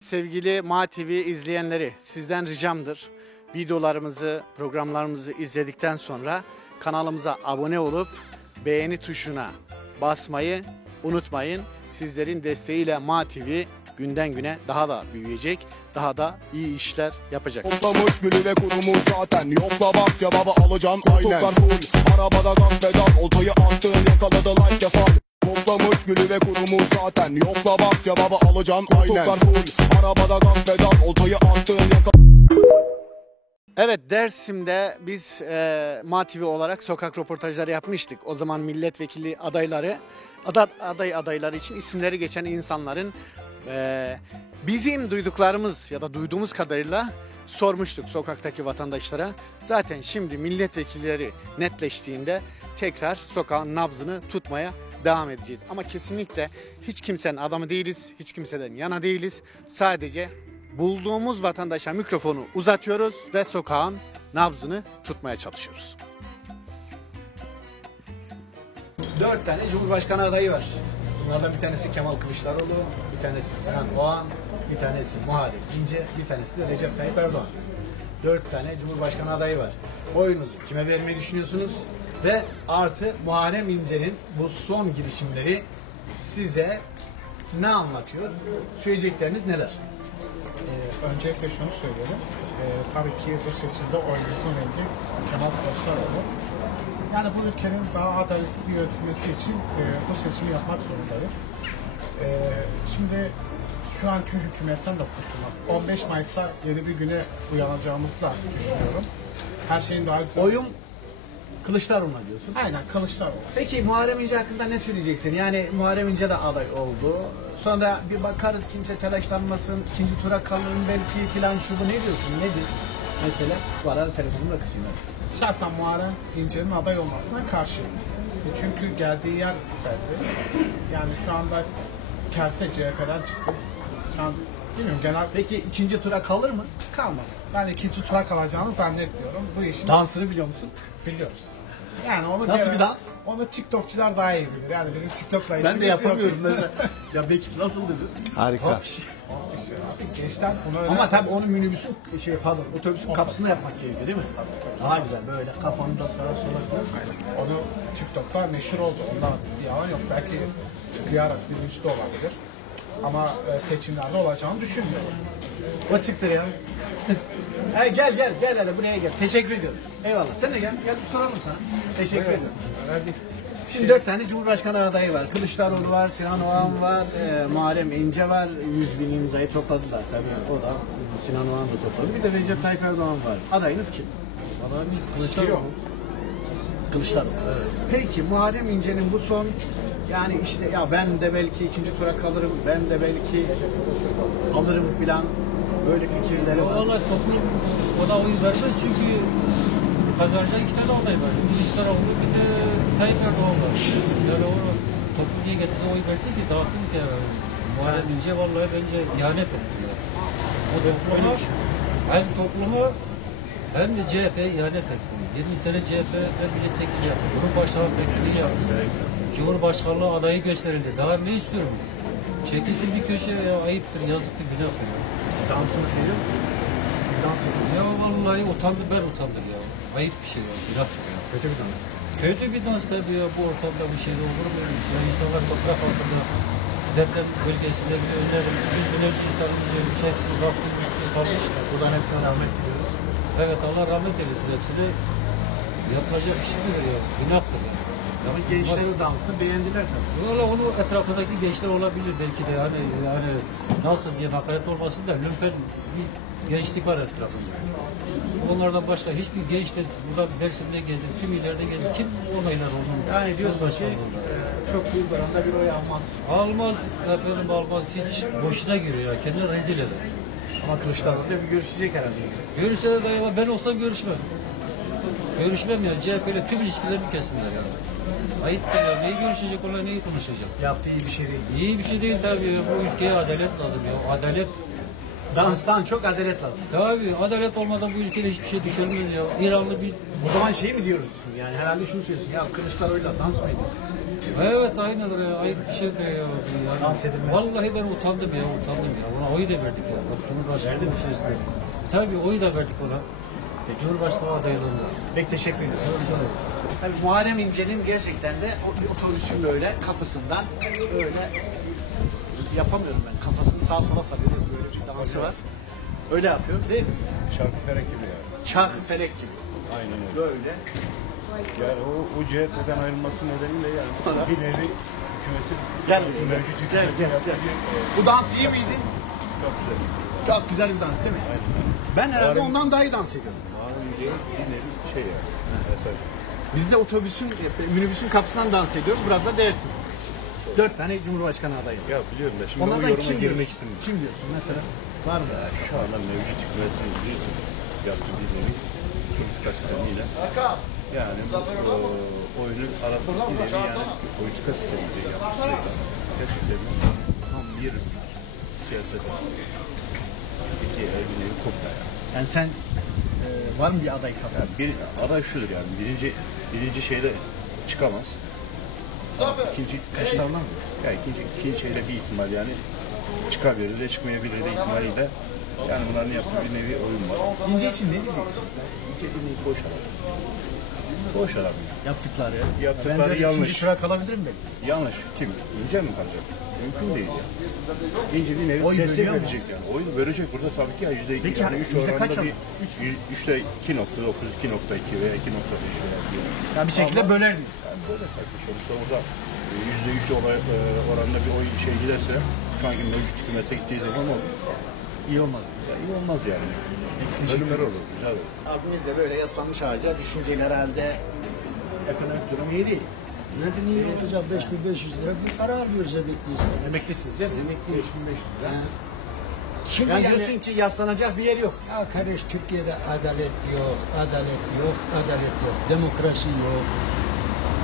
Sevgili MATV izleyenleri, sizden ricamdır. Videolarımızı, programlarımızı izledikten sonra kanalımıza abone olup beğeni tuşuna basmayı unutmayın. Sizlerin desteğiyle MATV günden güne daha da büyüyecek, daha da iyi işler yapacak. Toplamış gülü ve kurumu zaten. Yokla bak cevabı alacağım aynen. Full. Arabada gaz pedal, oltayı attım yakaladı like kefal. Toplamış gülü ve kurumu zaten. Yokla bak cevabı alacağım aynen. Full. Arabada gaz pedal, oltayı attım yakaladı. Evet, Dersim'de biz MATV olarak sokak röportajları yapmıştık. O zaman milletvekili adayları için isimleri geçen insanların bizim duyduklarımız ya da duyduğumuz kadarıyla sormuştuk sokaktaki vatandaşlara. Zaten şimdi milletvekilleri netleştiğinde tekrar sokağın nabzını tutmaya devam edeceğiz. Ama kesinlikle hiç kimsenin adamı değiliz, hiç kimseden yana değiliz. Sadece bulduğumuz vatandaşa mikrofonu uzatıyoruz ve sokağın nabzını tutmaya çalışıyoruz. 4 tane Cumhurbaşkanı adayı var. Bunlardan bir tanesi Kemal Kılıçdaroğlu, bir tanesi Sinan Oğan, bir tanesi Muharrem İnce, bir tanesi de Recep Tayyip Erdoğan. 4 tane Cumhurbaşkanı adayı var. Oyunuzu kime vermeyi düşünüyorsunuz? Ve artı Muharrem İnce'nin bu son girişimleri size ne anlatıyor? Söyleyecekleriniz neler? Öncelikle şunu söyleyelim. Tabii ki bu seçimde oyunuzun rengi Kemal Kılıçdaroğlu. Yani bu ülkenin daha adaletli bir yönetilmesi için bu seçimi yapmak zorundayız. Şimdi şu anki hükümetten de kurtulmak. 15 Mayıs'ta yeni bir güne uyanacağımızı da düşünüyorum. Her şeyin daha güzel. Oyum Kılıçdaroğlu'na diyorsun. Aynen Kılıçdaroğlu. Peki Muharrem İnce hakkında ne söyleyeceksin? Yani Muharrem İnce de aday oldu. Sonra bir bakarız kimse telaşlanmasın, ikinci tura kalırım belki filan şu bu, ne diyorsun? Nedir? Mesela bu arada telefonumu da kısayım hadi. Şahsen Muharrem İnce'nin aday olmasına karşıyım. Çünkü geldiği yer belli. Yani şu anda kendisi de CHP'den çıktı. Şu an bilmiyorum genel Peki ikinci tura kalır mı? kalmaz. Ben ikinci tura kalacağını zannetmiyorum. Bu işin Dansını biliyor musun? biliyoruz. Yani onu Nasıl bir dans? Onu TikTokçular daha iyi bilir. Yani bizim TikTok'la işimiz Ben de yok. yapamıyorum mesela. Ya Bekir nasıl dedi? Harika. Abi, Abi gençler bunu öyle... ama tabii onu minibüsün otobüsün kapısında yapmak gerekiyor değil mi? Daha güzel böyle kafanı da sağa sola koy. Onu TikTok'ta meşhur oldu. Ondan bir yalan yok. Belki tıklayarak birinci de olabilir. Ama seçimlerde olacağını düşünmüyorum. O çıktı ya. Gel hele buraya gel. Teşekkür ediyorum. Eyvallah. Sen de gel. Gel bir soralım sana. Teşekkür ederim. Verdik. Şimdi 4 tane Cumhurbaşkanı adayı var. Kılıçdaroğlu var, Sinan Oğan var, Muharrem İnce var. 100.000 imzayı topladılar tabii. O da Sinan Oğan da topladı. Bir de Recep Tayyip Erdoğan var. Adayınız kim? Adayımız Kılıçdaroğlu. Kılıçdaroğlu. Peki Muharrem İnce'nin bu son, yani işte ya ben de belki ikinci tura kalırım, ben de belki alırım filan, böyle fikirleri var. Vallahi toplum ona oy vermez çünkü kazanacağı 2 tane aday var. Kılıçdaroğlu bir de Tayyip Erdoğan var. Yani o toplum niye getirse oy versin ki dağılsın ki. Muharrem İnce vallahi bence ihanet etti. O topluma, hem topluma hem de CHP'ye ihanet etti. 20 sene CHP'de milletvekili yaptı. Cumhurbaşkanı vekili yaptı. Cumhurbaşkanlığı adayı gösterildi. Daha ne istiyorum? Çekilsin bir köşeye, ya ayıptır, yazıktır, günahtır. Dansını seviyor musun? Dans ediyor. Ya vallahi utandım, ben utandım ya. Ayıp bir şey ya, günahtır ya. Kötü bir dans. Kötü bir dans tabii ya, bu ortamda bir şey olur mu öyle bir şey? İnsanlar toprak altında, deprem bölgesinde bile önlerim. 100 binlerce insanımız ölmüş, hepsi baktım, mutsuz kalmış. Buradan hepsine rahmet diliyoruz. Evet, Allah rahmet eylesin hepsine. Yapılacak iş midir ya? Günahtır ya. Ama gençlerin dansı beğendiler tabii. Valla onu etrafındaki gençler olabilir belki de, yani nasıl diye hakaret olmasın da lümpen bir gençlik var etrafında. Onlardan başka hiçbir genç de burada Dersim'de gezdi, tüm illerde gezdi. Kim onaylar onu? Yani diyorsun ki Cumhurbaşkanlığında? çok büyük oranda bir oy almaz. Almaz efendim, almaz, hiç boşuna giriyor ya, kendini rezil eder. Ama Kılıçdaroğlu'yla bir görüşecek herhalde. Görüşse de dayıma, ben olsam görüşmem. Görüşmem ya, CHP'yle tüm ilişkilerini kesinler ya. Ayıptır ya, neyi görüşecek onlar, neyi konuşacak? Yaptığı iyi bir şey değil. İyi bir şey değil tabii. Bu ülkeye adalet lazım ya. Adalet Danstan çok adalet lazım. Tabii adalet olmadan bu ülkede hiçbir şey düşünülmez ya. İranlı bir... O zaman şey mi diyoruz? Yani herhalde şunu söylüyorsun. Ya Kılıçdaroğlu'yla dans mı ediyorsun? Evet aynıdır ya. Ayıp bir şeydir ya. Yani, Dans edilmez. vallahi ben utandım ya. Ona oyu da verdik ya. Bak Cumhurbaşkanı içerisinde. Tabii oyu da verdik ona. Cumhurbaşkanı adaylarına. Pek teşekkür ederim. Tabii Muharrem İnce'nin gerçekten de o otobüsün böyle kapısından öyle yapamıyorum ben. Kafasını sağa sola salıyor. Böyle bir dansı var. Öyle yapıyor değil mi? Çarkıfelek gibi yani. Çarkı felek gibi. Aynen öyle. Böyle. Yani o CHP'den ayrılması nedeniyle yani Sonra? bir nevi hükümetin Gel, mevcut gel, hükümetin gel, yaptığı gel. bir Bu dans iyi miydi? çok güzel. Çok güzel bir dans değil mi? Ben herhalde Muharrem- ondan daha iyi dans ediyordum. Muharrem İnce'yi bir nevi şey yani. Mesaj. Biz de otobüsün, minibüsün kapısından dans ediyoruz. Biraz da dersin. 4 tane Cumhurbaşkanı adayı. Ya biliyorum da şimdi o Onlardan yoruma kim girmek diyorsun? istemiyorum. Kim diyorsun mesela? Var mı? Şu anda mevcut hükümetin biliyorsun yaptığı bir nevi politika sistemiyle yani oyunu aradığı bir nevi yani politika sistemiyle yapmışlar. Gerçekten tam bir siyaset iki bir nevi kopya yani. Yani sen var mı bir aday kafanda? Yani bir aday şudur yani birinci şeyde çıkamaz. İkinci Kılıçdaroğlu mu? yani ikinci şeyde bir ihtimal yani çıkabilir de çıkmayabilir de ihtimaliyle yani bunların yaptığı bir nevi oyun var. İnce için ne diyeceksin? İnce bir nevi boş adam. Boş adam. Yaptıkları. Yaptıkları Ben böyle yanlış. ikinci tura kalabilirim belki. Yanlış. Kim? İnce mi kalacak? Mümkün değil ya. İnce bir nevi Oy destek bölüyor mu? verecek yani. Oy verecek burada tabii ki ya %2 Peki, yani 3 yüzde kaç oranında alır? bir 3'te 2.9, 2.2 veya 2.5 veya diyor. Ya bir şekilde Ama- böler miyiz? Yani böyle tabii. Sonuçta orada %3 oranında bir oy şey giderse şu anki mevcut hükümete gittiği zaman olur. İyi olmaz. Ya iyi olmaz yani. Ölümler olur. Güzel olur. Abimiz de böyle yaslanmış ağaca düşünceli herhalde. Ekonomik durum iyi değil. Nereden iyi olacak 5.500 lira bir para alıyoruz emekliyiz. Emeklisiniz değil mi? Emekliyiz. 5500 lira. Şimdi Yani yani, diyorsun ki yaslanacak bir yer yok. ya kardeş Türkiye'de adalet yok, adalet yok, adalet yok, demokrasi yok.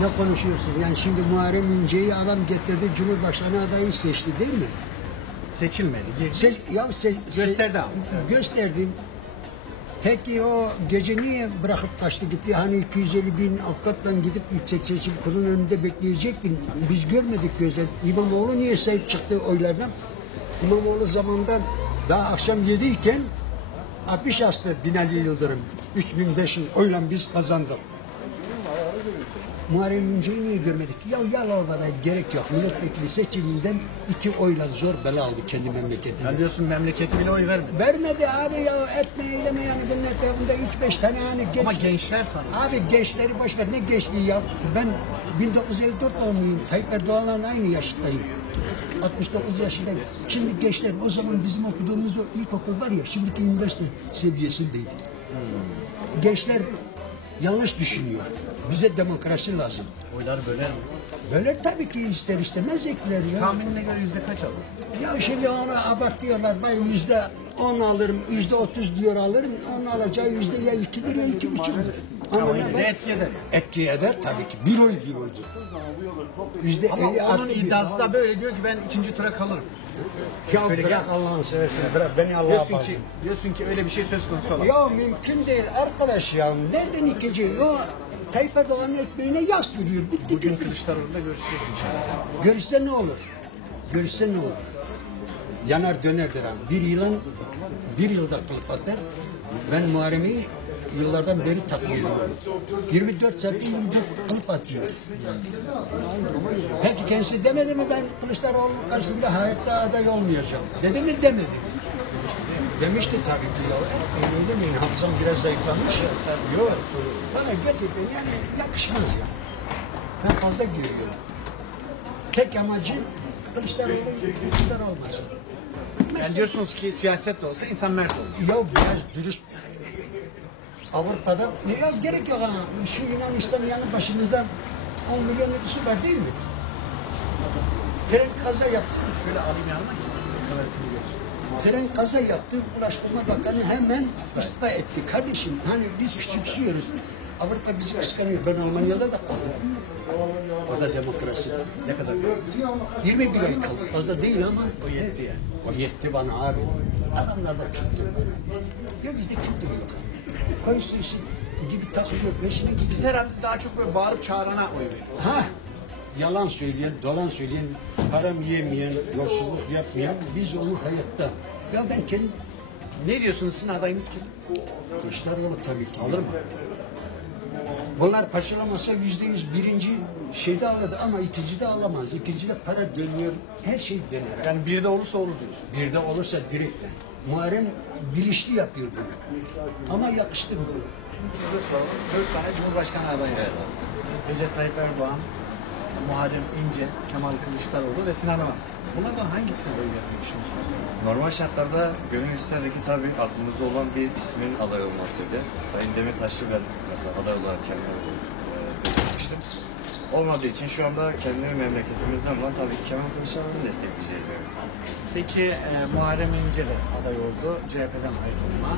Ne konuşuyorsun? Yani şimdi Muharrem İnce'yi adam getirdi, Cumhurbaşkanı adayı seçti değil mi? Seçilmedi. Gösterdi ama. Gösterdim. Peki o gece niye bırakıp kaçtı gitti? Hani 250 bin avukatla gidip Yüksek Seçim Kurulu'nun önünde bekleyecektin. Biz görmedik gözle. İmamoğlu niye sahip çıktı oylardan? İmamoğlu zamandan daha akşam 7 iken afiş astı Binali Yıldırım. 3500 oyla biz kazandık. Muharrem İnce'yi niye görmedik? Ya Yalova'da gerek yok. Milletvekili seçiminden 2 oyla zor bela aldı kendi memleketine. Ya diyorsun memleketi bile oy vermedi. Vermedi abi ya etme eyleme yani benim etrafımda 3-5 tane hani genç. Ama gençler sanıyor. Abi gençleri boş ver ne gençliği ya. Ben 1954 doğumluyum. Tayyip Erdoğan'la aynı yaştayım. 69 yaşındayım. Şimdi gençler o zaman bizim okuduğumuz o ilkokul var ya şimdiki üniversite seviyesindeydi. Gençler yanlış düşünüyor. Bize demokrasi lazım. Oylar böyle mi? Böyle tabii ki ister istemez ekler ya. Tahminine göre yüzde kaç alır? Ya şimdi onu abartıyorlar. Ben %10 alırım, %30 diyor alırım. Onun alacağı yüzde ya 2'dir ya 2,5'dur. Ama Ama ne yine de var? etki eder. Etki eder tabii ki. Bir oydur. Yüzde Ama 50 onun artı bir. iddiası da böyle diyor ki ben ikinci tura kalırım. Ya Şöyle bırak gel. Allah'ını seversen bırak beni Allah'a Diyorsun ki öyle bir şey söz konusu olamaz. Ya mümkün değil arkadaş ya. Nereden ikinci? O Tayyip Erdoğan'ın ekmeğine yağ sürüyor. Bitti Bugün gitti. Kılıçdaroğlu'nda görüşecek inşallah. Görüşse ne olur? Görüşse ne olur? Yanar dönerdir abi. Bir yılda kılıf atar. Ben Muharrem'i yıllardan beri takip ediyorum. 24 saatte 24 kılıf atıyor. Peki kendisi demedi mi ben Kılıçdaroğlu'nun karşısında hayatta aday olmayacağım? Dedi mi demedi. Demişti tabii ki ya. Öyle demeyin hafızam biraz zayıflamış. Yok. Bana gerçekten yani yakışmaz ya. Ben fazla görüyorum. Tek amacı Kılıçdaroğlu iktidar olmasın. Yani diyorsunuz ki siyaset de olsa insan mert olur. Ya biraz dürüst Avrupa'da ya gerek yok ha. Şu Yunanistan'ın yanı başımızda 10 milyon nüfusu var değil mi? Tren kaza yaptı. Şöyle alayım yanıma ki kamerasını görsün. Tren kaza yaptı. Ulaştırma Bakanı hemen istifa etti. Kardeşim hani biz küçümsüyoruz. Avrupa bizi kıskanıyor. Ben Almanya'da da kaldım. Orada demokrasi. Ne kadar? 21 ay kaldı. Fazla değil ama O yetti yani. o yetti bana abi. Adamlarda kültür var. Ya bizde kültür yok. Konuşuyorsun gibi takılıyor peşine gidiyor. Biz herhalde daha çok böyle bağırıp çağırana oy veriyoruz. Ha, yalan söyleyen, dolan söyleyen, haram yemeyen, yolsuzluk yapmayan biz onu hayatta. Ya ben kendim Ne diyorsunuz, sizin adayınız kim? Kılıçdaroğlu tabii ki. Alır mı? Bunlar parçalamasa %100 birinci şeyde alırdı ama ikinci de alamaz. İkinci de para dönüyor. Her şey döner. Yani bir de olursa olur diyorsun. Bir de olursa direktle. Muharrem bilinçli yapıyor bunu. Ama yakıştırmıyor. Size soralım. 4 tane Cumhurbaşkanı adayı var. Recep Tayyip Erdoğan, Muharrem İnce, Kemal Kılıçdaroğlu ve Sinan Oğan. Bunlardan hangisini oy vermeyi düşünüyorsunuz? Normal şartlarda gönül isterdeki tabii aklımızda olan bir ismin aday olmasıydı. Sayın Demirtaş'ı ben mesela aday olarak kendime belirtmiştim. Olmadığı için şu anda kendi memleketimizden olan tabii ki Kemal Kılıçdaroğlu'nu destekleyeceğiz yani. Peki Muharrem İnce de aday oldu. CHP'den ayrılma.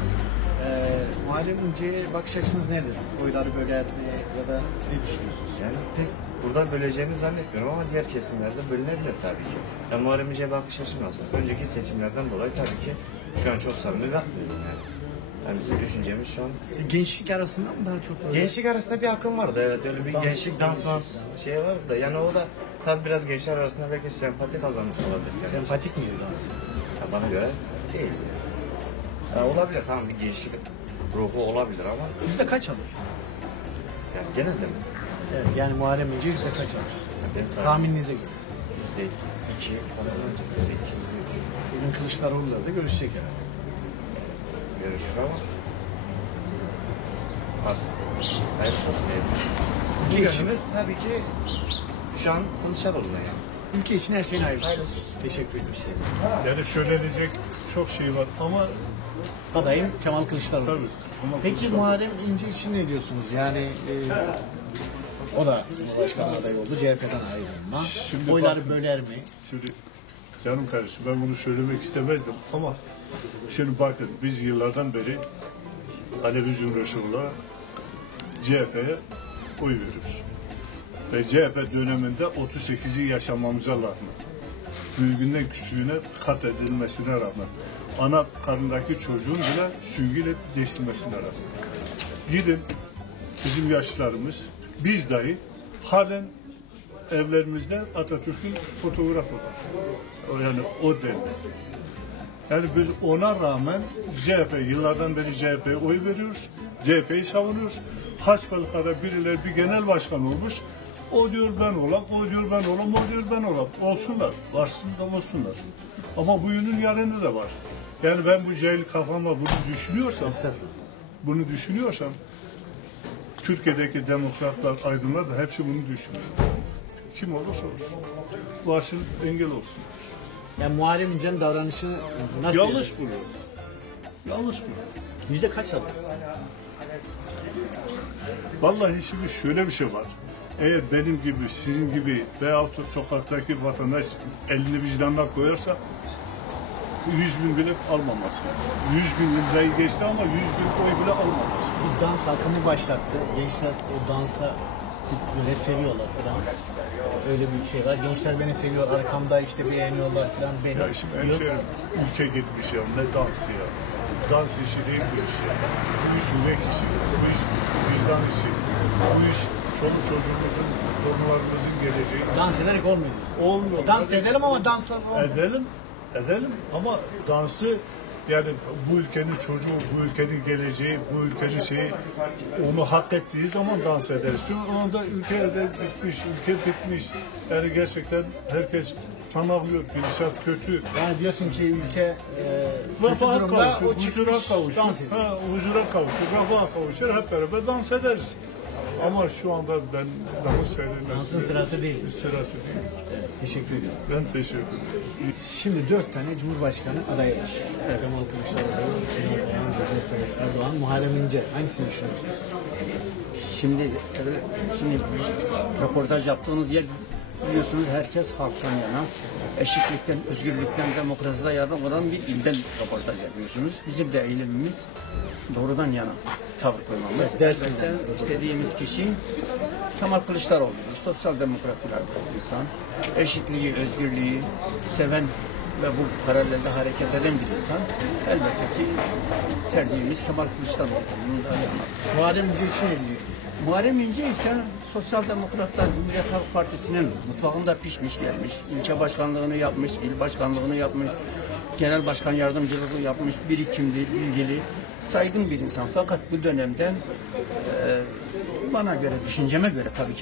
Muharrem İnce'ye bakış açınız nedir? Oyları böler mi ya da ne düşünüyorsunuz? Yani pek burada böleceğini zannetmiyorum ama diğer kesimlerde bölünebilir tabii ki. Yani Muharrem İnce'ye bakış açım nasıl? Önceki seçimlerden dolayı tabii ki şu an çok samimi bakmıyorum yani. Yani bizim düşüncemiz şu an Gençlik arasında mı daha çok? öyle? gençlik arasında bir akım vardı, evet, öyle bir gençlik dans şey vardı da yani o da tabii biraz gençler arasında belki sempati kazanmış olabilir. Yani. Sempatik mi dans? Ya bana göre değil yani. Ya olabilir, tamam, bir gençlik ruhu olabilir ama Yüzde kaç alır? yani genelde mi? Evet, yani Muharrem İnce yüzde kaç alır? Ya benim Tahmininize göre. %2 falan önce %2, %3 Bugün Kılıçdaroğlu'la da görüşecek herhalde. görüşür ama artık hayırlısı olsun diyelim. Ülke için, Gönlümüz tabii ki şu an Kılıçdaroğlu'na yani. ülke için her şeyin hayırlısı olsun. Teşekkür ederim. Yani söylenecek çok şey var ama Adayım Kemal Kılıçdaroğlu. tabii. Ama Peki Muharrem İnce için ne diyorsunuz? Yani o da Cumhurbaşkanı adayı oldu. CHP'den ayrılma. Şimdi Oyları bakın. böler mi? Şimdi canım kardeşim, ben bunu söylemek istemezdim ama şimdi bakın, biz yıllardan beri Alevi Zümrüt'ü olarak CHP'ye oy veriyoruz. Ve CHP döneminde 38'i yaşamamıza rağmen, büyüğünden küçüğüne kat edilmesine rağmen, ana karnındaki çocuğun bile süngüyle değiştirilmesine rağmen. Gidin bizim yaşlılarımız, biz dahi halen evlerimizde Atatürk'ün fotoğrafı var. Yani o dönem. Yani biz ona rağmen yıllardan beri CHP'ye oy veriyoruz. CHP'yi savunuyoruz. Hasbelkader birileri bir genel başkan olmuş. O diyor ben olam, o diyor ben olam, o diyor ben olam. Olsunlar, varsın da olsunlar. Ama bu yönün yarını da var. Yani ben bu cahil kafama bunu düşünüyorsam, Türkiye'deki demokratlar, aydınlar da hepsi bunu düşünüyor. Kim olursa olsun. Varsın, engel olsun. Yani Muharrem İnce'nin davranışını nasıl? Yanlış buluyor. Yanlış buluyor. Yüzde kaç alır? Vallahi şimdi şöyle bir şey var. Eğer benim gibi, sizin gibi veyahut da sokaktaki vatandaş elini vicdanına koyarsa 100.000 bile almaması lazım. 100.000 imzayı geçti ama 100.000 oy bile almaması. Bir dans akımı başlattı. Gençler o dansa böyle seviyorlar falan. Öyle bir şey var. Gençler beni seviyor. Arkamda işte beğeniyorlar falan. Beni. Ya şimdi hemşehrim, ülke gitmiş ya, ne dansı ya. Dans işi değil bu iş ya. Bu iş yürek işi, bu iş vicdan işi. Bu iş çoluk çocuğumuzun, torunlarımızın geleceği. Dans ederek olmuyor. Olmuyor. Dans edelim ama dansla olmuyor. Edelim ama dansı, yani bu ülkenin çocuğu, bu ülkenin geleceği, bu ülkenin şeyi, onu hak ettiği zaman dans ederiz. Çünkü onda ülke elde bitmiş, ülke bitmiş. Yani gerçekten herkes panaklıyor, gidişat kötü. Yani diyorsun ki ülke kötü Refaha durumda, kavuşur, o huzura çıkmış dans kavuşur. ediyor. Huzura kavuşur, refaha kavuşur, hep beraber dans ederiz. Ama şu anda ben dans seyredilmesi. Dansın sırası değil. Sırası değil. Teşekkür ediyorum. Ben teşekkür ederim. Şimdi 4 tane Cumhurbaşkanı adayı var. Kemal Kılıçdaroğlu, Sinan Oğan, Recep Tayyip Erdoğan, Muharrem İnce. Hangisini düşünüyorsunuz? Şimdi röportaj yaptığınız yer biliyorsunuz herkes halktan yana, eşitlikten, özgürlükten, demokrasiden yana olan bir ilden röportaj yapıyorsunuz. Bizim de eylemimiz doğrudan yana tavır koymamız. Dersim'den istediğimiz kişi Kemal Kılıçdaroğlu'dur. Sosyal demokrat bir insan. Eşitliği, özgürlüğü seven ve bu paralelde hareket eden bir insan elbette ki tercihimiz Kemal Kılıçdaroğlu. Bunun da yanı. Muharrem İnce için ne diyeceksiniz? Muharrem İnce ise Sosyal Demokratlar Cumhuriyet Halk Partisi'nin mutfağında pişmiş gelmiş. İlçe başkanlığını yapmış, il başkanlığını yapmış, genel başkan yardımcılığı yapmış, birikimli, bilgili, saygın bir insan. Fakat bu dönemden bana göre, düşünceme göre tabii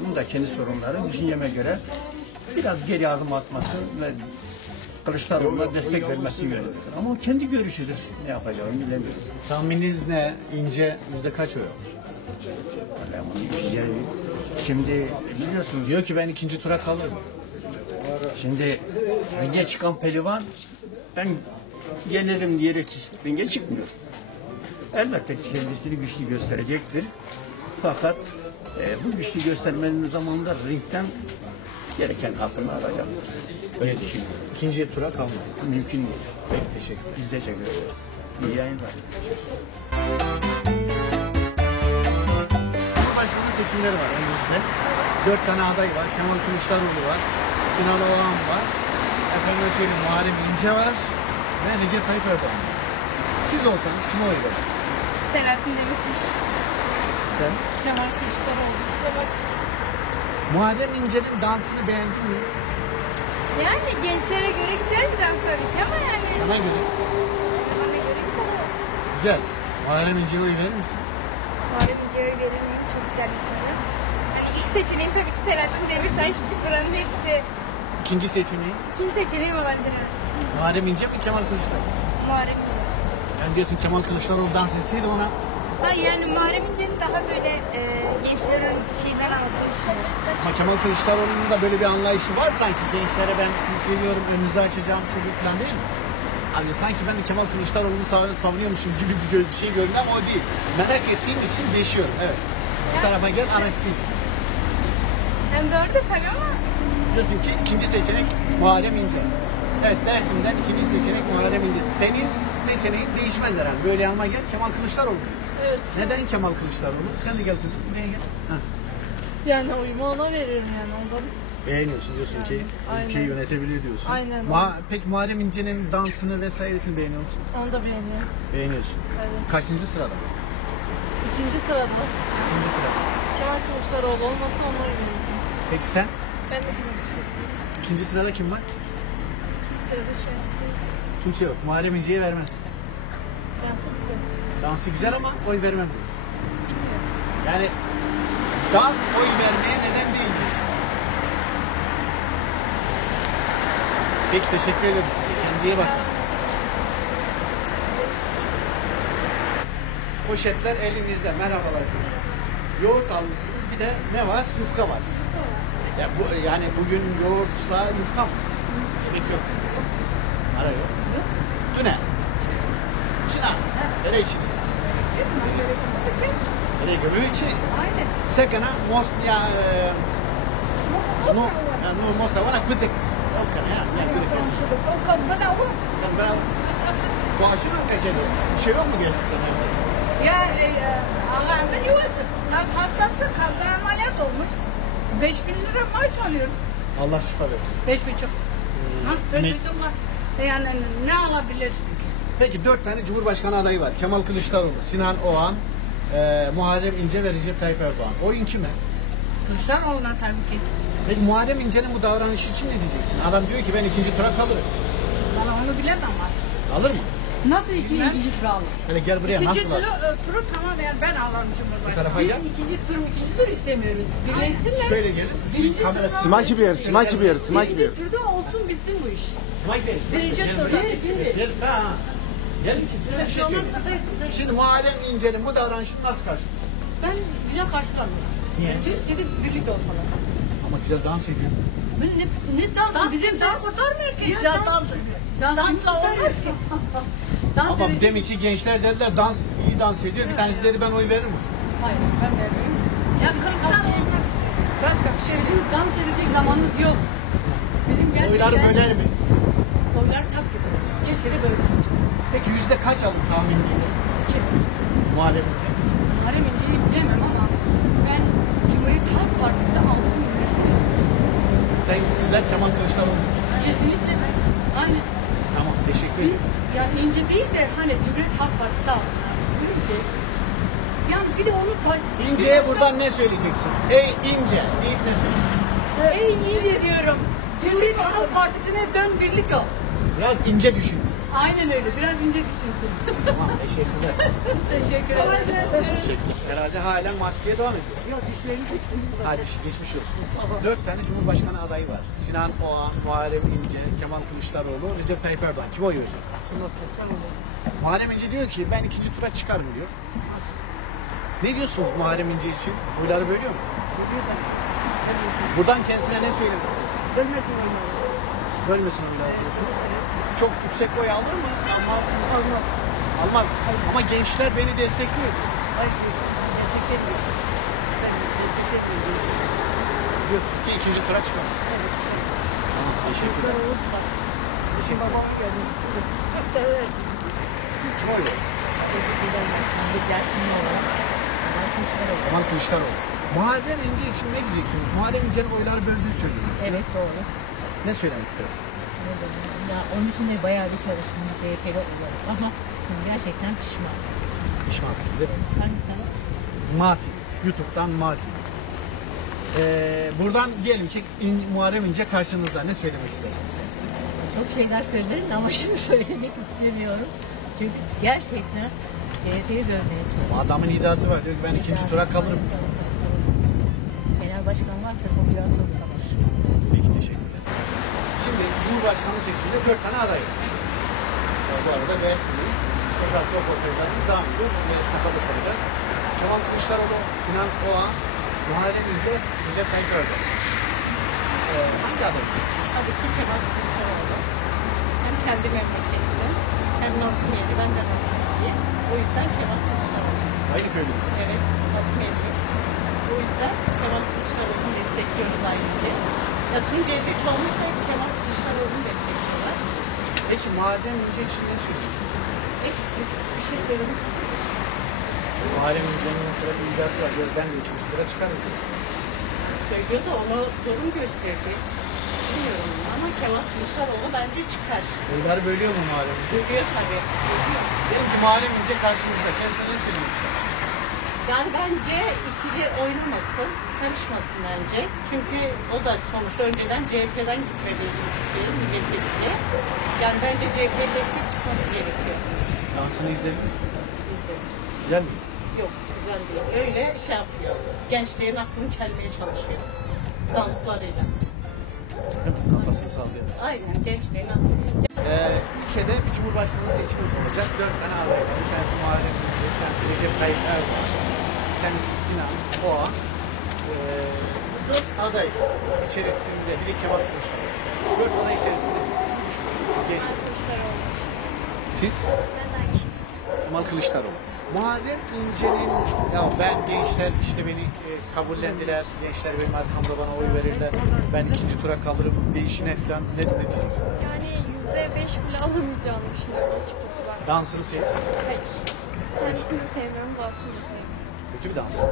onun da kendi sorunları, düşünceme göre biraz geri adım atması ve Kılıçdaroğlu'na destek vermesi yönündedir. Ama o kendi görüşüdür. Ne yapacağını bilemiyorum. Tahmininiz ne? İnce yüzde kaç oy? Yani şimdi biliyorsunuz, Diyor ki ben ikinci tura kalırım. şimdi ringe çıkan pehlivan ben gelirim diyerek ringe çıkmıyor. Elbette ki kendisini güçlü gösterecektir. Fakat bu güçlü göstermenin zamanında ringden gereken hakkını alacaktır. Öyle düşünüyorum. İkinci tura kalmaz. Mümkün değil. Peki teşekkür ederim. Biz teşekkür ederiz. İyi yayınlar. Cumhurbaşkanlığı seçimleri var önümüzde. 4 tane aday var. Kemal Kılıçdaroğlu var. Sinan Oğan var. Efendim söyleyeyim Muharrem İnce var. Ve Recep Tayyip Erdoğan var. Siz olsanız kime oy verirsiniz? Selahattin Demirtaş. Sen? Kemal Kılıçdaroğlu. Evet. Muharrem İnce'nin dansını beğendin mi? Yani gençlere göre güzel bir dans tabii ki ama yani. Sana göre. Bana göre güzel, evet. Güzel. Muharrem İnce'ye oy verir misin? Muharrem İnce'ye oy verir miyim? Çok güzel bir soru. Hani ilk seçeneğim tabii ki Selahattin Demirtaş. Buranın hepsi. İkinci seçeneği? İkinci seçeneğim olabilir, evet. Muharrem İnce mi Kemal Kılıçdaroğlu? Muharrem İnce. Yani diyorsun Kemal Kılıçdaroğlu dans etseydi ona. Hayır yani Muharrem İnce'nin daha böyle gençlerin şeyler aldığını düşünüyorum. Ama Kemal Kılıçdaroğlu'nun da böyle bir anlayışı var sanki. Gençlere ben sizi seviyorum, önünüzü açacağım şu bu falan değil mi? Hani sanki ben de Kemal Kılıçdaroğlu'nu savunuyormuşum gibi bir şey göründü ama o değil. Merak ettiğim için değişiyorum. Evet. Bu tarafa gel araştırırsın. Yani doğru da tabii ama. Diyorsun ki ikinci seçenek Muharrem İnce. Evet Dersim'den ikinci seçenek Muharrem İnce. Senin seçeneğin değişmez herhalde. Böyle yanıma gel Kemal Kılıçdaroğlu diyorsun. Evet. Neden Kemal Kılıçdaroğlu? Sen de gel kızım buraya gel. Heh. Yani oyumu ona veririm yani ondan. Beğeniyorsun diyorsun ki aynen. ülkeyi yönetebilir diyorsun. Aynen. Peki Muharrem İnce'nin dansını vesairesini beğeniyor musun? Onu da beğeniyorum. Beğeniyorsun. Evet. Kaçıncı sırada? İkinci sırada. İkinci sırada. Kemal Kılıçdaroğlu olmasa ona oy veririm. Peki sen? Ben de Kemal Kılıçdaroğlu. İkinci sırada kim var? İkinci sırada şey yapsın. Kimse yok. Muharrem İnce'ye vermezsin. Dansı güzel. Dansı güzel ama oy vermem diyorsun. Bilmiyorum. Yani dans oy vermeye neden değil diyorsun. Peki teşekkür ederim size. Kendinize iyi bakın. Poşetler elinizde. Merhabalar efendim. Yoğurt almışsınız. Bir de ne var? Yufka var. Ya yani bugün yoğurtla yufka mı? Yemek yok. Ara yok. Düne. Çina. Nereye Çin? Nereye gömüyor Çin? Aynen. Sekana most ya no most wana kudik. Okan ya. Ya kudik. Okan bana o. Kan bana. Doğaçlı mı kaçırdı? Bir şey yok mu gerçekten? Ya Allah'ım biliyorsun. Kalp hastası kalpten ameliyat olmuş. 5.000 lira maaş alıyorum. Allah şifa versin. 5,5. Ha? 5,5'la yani ne alabilirsin? Peki 4 tane Cumhurbaşkanı adayı var. Kemal Kılıçdaroğlu, Sinan Oğan, Muharrem İnce ve Recep Tayyip Erdoğan. Oyun kime? Kılıçdaroğlu'na tabii ki. Peki Muharrem İnce'nin bu davranışı için ne diyeceksin? Adam diyor ki ben ikinci tura kalırım. Valla onu bilemem artık. Alır mı? Nasıl ikinci tura alır? Hele gel buraya İkinci nasıl alır? turu tamam yani ben alırım Bu Cumhurbaşkanı. tarafa gel. İkinci tur istemiyoruz. Birleşsinler. Şöyle gelin. Şimdi kamera Smaki bir yer, smaki bir yer, smaki bir yer. Birinci turda olsun bitsin bu iş. Smike Bey. Birinci Gel tur. buraya. Gel. Gel. Ha. Gelin ki size bir şey söyleyeyim. Şimdi Muharrem İnce'nin bu davranışını nasıl karşılıyorsunuz? Ben güzel karşılamıyorum. Niye? Keşke de birlikte olsalar. Ama güzel dans ediyor. Ne dans? Bizim dans kurtarmıyor ki. Güzel dansla olmaz ki. Ama demek ki gençler dediler dans iyi dans ediyor. Bir tanesi dedi ben oy veririm. Hayır ben vermiyorum. Ya Kılıçdaroğlu olmak istiyoruz. Başka bir şey bizim dans edecek zamanımız yok. Bizim Oylar böler mi? Oylar tabii ki böler. Keşke de bölmesin. Peki yüzde kaç alır tahminliyle? Kim? Muharrem İnce. Muharrem İnce'yi bilemem ama ben Cumhuriyet Halk Partisi alsın yürüsün istiyorum. Sizler Kemal Kılıçdaroğlu. Kesinlikle ben. Aynen. Tamam, teşekkür Biz ederim. yani ince değil de hani Cumhuriyet Halk Partisi alsın abi. Diyorum ki yani bir de onu İnce'ye buradan ne söyleyeceksin? Ey İnce deyip ne söyleyeceksin? Ey ince diyorum. Cumhuriyet Halk Partisi'ne dön birlik ol. Biraz ince düşün. Aynen öyle. Biraz ince düşünsün. Tamam, teşekkürler. Teşekkür ederim. Teşekkürler. Herhalde halen maskeye devam ediyor. Yok dişlerini çektim. Hadi geçmiş olsun. 4 tane Cumhurbaşkanı adayı var. Sinan Oğan, Muharrem İnce, Kemal Kılıçdaroğlu, Recep Tayyip Erdoğan. Kime oy vereceksiniz? Muharrem İnce diyor ki ben ikinci tura çıkarım diyor. Ne diyorsunuz Muharrem İnce için? Oyları bölüyor mu? Buradan kendisine ne söylemek istiyorsunuz? Bölmesin oyları. Bölmesin oyları diyorsunuz. Çok yüksek oy alır mı? Almaz mı? Almaz. Almaz. Ama gençler beni destekliyor. Hayır. Desteklemiyor. Ben desteklemiyorum. Diyorsun ki ikinci tura çıkamaz. Evet. Tamam, teşekkürler. Sizin babamı görmek istedim. Evet. Siz kime oy verirsiniz? Genel Başkanı Dersimli olarak Kemal Kılıçdaroğlu. Kemal Kılıçdaroğlu. Muharrem İnce için ne diyeceksiniz? Muharrem İnce'nin oyları böldüğü söyleniyor. Evet doğru. Ne söylemek istersiniz? Ya onun için de bayağı bir çalıştım CHP'li olarak ama şimdi gerçekten pişman. Pişmansınız değil mi? Hangi kanal? Mati. YouTube'dan Mati. Buradan diyelim ki Muharrem İnce karşınızda. Ne söylemek istersiniz kendisine? Çok şeyler söylerim ama şimdi söylemek istemiyorum. Çünkü gerçekten CHP'yi bölmeye çalışıyor. O adamın iddiası var. Diyor ki ben ikinci tura kalırım. Genel başkan var da o biraz sonra kalır. Peki, teşekkürler. Şimdi Cumhurbaşkanlığı seçiminde 4 tane aday var. Bu arada Dersim'deyiz. Sokak röportajlarımız devam ediyor. Bunu esnafa da soracağız. Kemal Kılıçdaroğlu, Sinan Oğan, Muharrem İnce, Recep Tayyip Erdoğan. Siz hangi adayı düşünüyorsunuz? Tabii ki Kemal Kılıçdaroğlu. Hem kendi memleketim, hem Nazmiye'li, ben de Nazmiye'liyim. O yüzden Kemal Kılıçdaroğlu. Aynı köylüyüz. Evet, Nazmiye'liyim. O yüzden Kemal Kılıçdaroğlu'nu destekliyoruz ayrıca. Ya Tunceli'de çoğunlukla hep Kemal Kılıçdaroğlu'nu destekliyorlar. Peki Muharrem İnce için ne söyleyeceksiniz? Bir şey söylemek istiyorum. Muharrem İnce'nin mesela bir iddiası var. Diyor, ben de ikinci tura çıkarım diyor. Söylüyor da onu durum gösterecek. Bilmiyorum ama Kemal Kılıçdaroğlu bence çıkar. Oyları bölüyor mu Muharrem İnce? Bölüyor tabii. Bölüyor. Diyelim ki Muharrem İnce karşınızda. Kendisine ne söylemek istersiniz? Yani bence ikili oynamasın, karışmasın bence. Çünkü o da sonuçta önceden CHP'den gitme bir şey, milletvekili. Yani bence CHP'ye destek çıkması gerekiyor. Dansını izlediniz mi? İzledim. Güzel mi? Yok, güzel değil. Öyle şey yapıyor. Gençlerin aklını çelmeye çalışıyor. Danslarıyla. Değil mi? Kafasını sallıyor. Aynen, gençlerin aklını. Ülkede bir Cumhurbaşkanlığı seçimi olacak. 4 tane aday var. Bir tanesi Muharrem İnce, bir tanesi Recep Tayyip Erdoğan, bir tanesi Sinan Oğan. 4 aday içerisinde, bir de Kemal Kılıçdaroğlu. 4 aday içerisinde siz kimi düşünüyorsunuz? Genç olarak. Kılıçdaroğlu. Siz? Ben de aynı. Kemal Kılıçdaroğlu. Muharrem İnce'nin, ya ben gençler işte beni kabullendiler, gençler benim arkamda bana oy verirler, ben ikinci tura kalırım değişine falan ne diyeceksiniz? Yani %5 bile alamayacağını düşünüyorum açıkçası ben. Dansını seviyorum. Hayır. Kendisini de sevmiyorum, dansını da sevmiyorum. Kötü bir dans mı?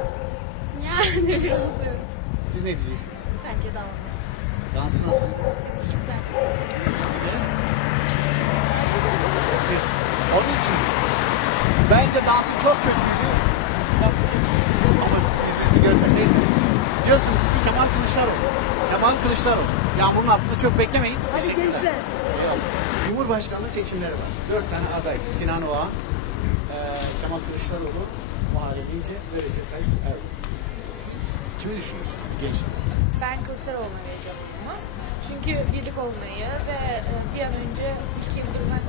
Yani biraz evet. Siz ne diyeceksiniz? Bence de alamaz. Dansı nasıl? Hiç güzel. Sizin sözü değil mi? Onun için bence dansı çok kötüydü. Ama sizi gördüm. Neyse. Diyorsunuz ki Kemal Kılıçdaroğlu. Kemal Kılıçdaroğlu. Yağmurun altında çok beklemeyin. Teşekkürler. Eyvallah. Cumhurbaşkanlığı seçimleri var. 4 tane aday. Sinan Oğan, Kemal Kılıçdaroğlu, Muharrem İnce ve Recep Tayyip Erdoğan. Siz kimi düşünüyorsunuz gençler? Ben Kılıçdaroğlu'na vereceğim bunu. Çünkü birlik olmayı ve bir an önce ülkeyi bu durumdan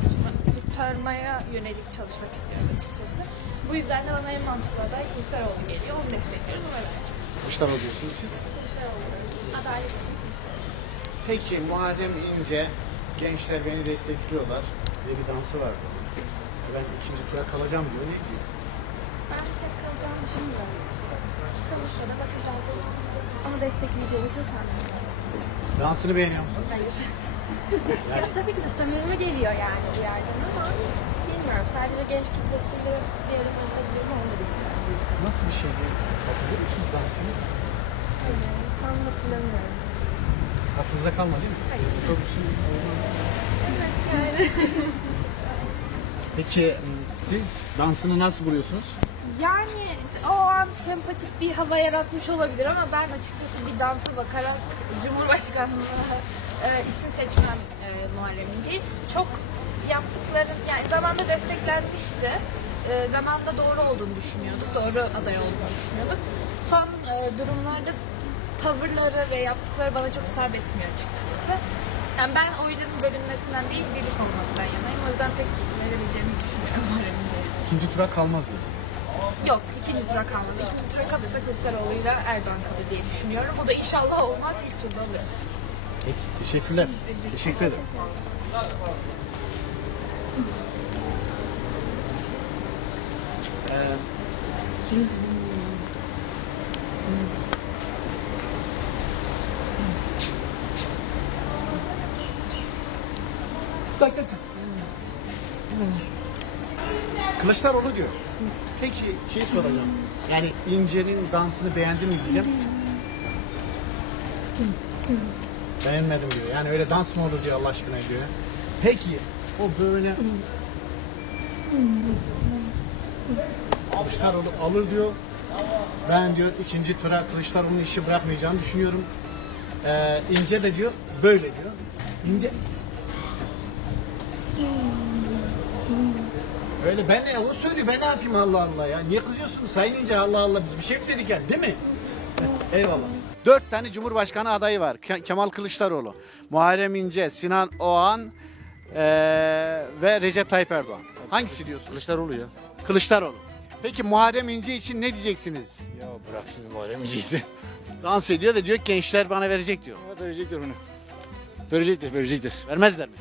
kurtarmaya yönelik çalışmak istiyorum açıkçası. Bu yüzden de bana en mantıklı aday Kılıçdaroğlu geliyor. Onu destekliyoruz. Ona vereceğim. Kılıçdaroğlu diyorsunuz siz. Kılıçdaroğlu. Adalet için Kılıçdaroğlu. Peki Muharrem İnce, gençler beni destekliyorlar ve bir dansı vardı. Ben ikinci tura kalacağım diyor. Ne diyeceksiniz? Ben pek kalacağını düşünmüyorum. Kalırsa da bakacağız. Ama destekleyeceğimizi sanmıyorum. Dansını beğeniyor musunuz? Hayır. Yani- Ya tabii ki de samimi geliyor yani bir yerden ama bilmiyorum. Sadece genç kitlesiyle bir araya olabilir mi onu da bilmiyorum. Nasıl bir şeydi? Hatırlıyor musunuz dansını? Tam hatırlamıyorum. Aklınızda kalmadı değil mi? Hayır. Otobüsün Evet. Yani. Peki siz dansını nasıl buluyorsunuz? Yani o an sempatik bir hava yaratmış olabilir ama ben açıkçası bir dansa bakarak Cumhurbaşkanlığı için seçmem Muharrem İnce'yi. Çok yaptıkları, yani zamanda desteklenmişti. Zamanda doğru olduğunu düşünüyorduk, doğru aday olduğunu düşünüyorduk. Son durumlarda tavırları ve yaptıkları bana çok hitap etmiyor açıkçası. Yani ben oyların bölünmesinden değil, birlik olmaktan yanayım. O yüzden pek verebileceğimi düşünmüyorum Muharrem İnce'ye. İkinci tura kalmaz diyor. Yok, ikinci tura kalmadı. İkinci tura kalırsa Kılıçdaroğlu'yla Erdoğan kalır diye düşünüyorum. O da inşallah olmaz, ilk turda alırız. Peki, teşekkürler. Teşekkür ederim. Kılıçdaroğlu diyor. Peki şey soracağım. Yani İnce'nin dansını beğendin mi diyeceğim. Beğenmedim diyor. Yani öyle dans mı olur diyor Allah aşkına diyor. Peki o böyle Kılıçdaroğlu alır diyor. Ben diyor ikinci tura Kılıçdaroğlu'nun işi bırakmayacağını düşünüyorum. İnce de diyor böyle diyor. İnce öyle ben de onu söylüyor. Ben ne yapayım Allah Allah ya. Niye kızıyorsunuz Sayın İnce Allah Allah biz bir şey mi dedik yani değil mi? Eyvallah. 4 tane Cumhurbaşkanı adayı var. Kemal Kılıçdaroğlu, Muharrem İnce, Sinan Oğan ve Recep Tayyip Erdoğan. Hangisi diyorsun? Kılıçdaroğlu ya. Kılıçdaroğlu. Peki Muharrem İnce için ne diyeceksiniz? Ya bırak şimdi Muharrem İnce'yi. Dans ediyor ve diyor ki gençler bana verecek diyor. Ha, verecekler onu. Verecekler. Vermezler mi?